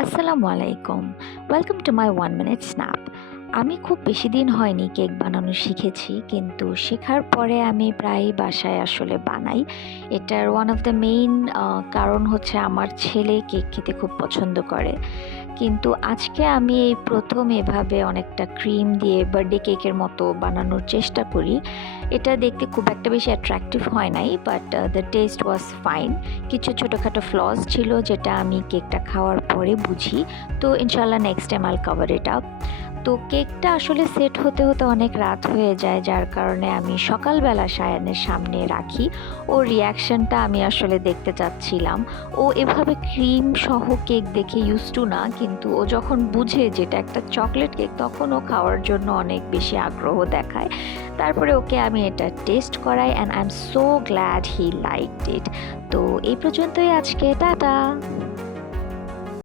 আসসালামু আলাইকুম। Welcome to my 1 minute snap. আমি খুব বেশি দিন হয়নি কেক বানানো শিখেছি, কিন্তু শেখার পরে আমি প্রায়ই বাসায় আসলে বানাই। এটার ওয়ান অফ দ্য মেইন কারণ হচ্ছে আমার ছেলে কেক খেতে খুব পছন্দ করে। কিন্তু আজকে আমি এই প্রথম এভাবে অনেকটা ক্রিম দিয়ে বার্থডে কেকের মতো বানানোর চেষ্টা করি। এটা দেখতে খুব একটা বেশি অ্যাট্রাকটিভ হয় নাই, but the test was fine. কিছু ছোটোখাটো ফ্লস ছিল যেটা আমি কেকটা খাওয়ার পরে বুঝি। তো ইনশাল্লাহ next time Al cover it up. তো কেকটা আসলে সেট হতে হতে অনেক রাত হয়ে যায়, যার কারণে আমি সকালবেলা সায়ানের সামনে রাখি। ওর রিয়াকশনটা আমি আসলে দেখতে চাচ্ছিলাম। ও এভাবে ক্রিম সহ কেক দেখে ইউজ টু না, কিন্তু ও যখন বুঝে যেটা একটা চকলেট কেক তখন ও খাওয়ার জন্য অনেক বেশি আগ্রহ দেখায়। তারপরে ওকে আমি এটা টেস্ট করাই and I am so glad he liked ইট। তো এই পর্যন্তই আজকে, টাটা।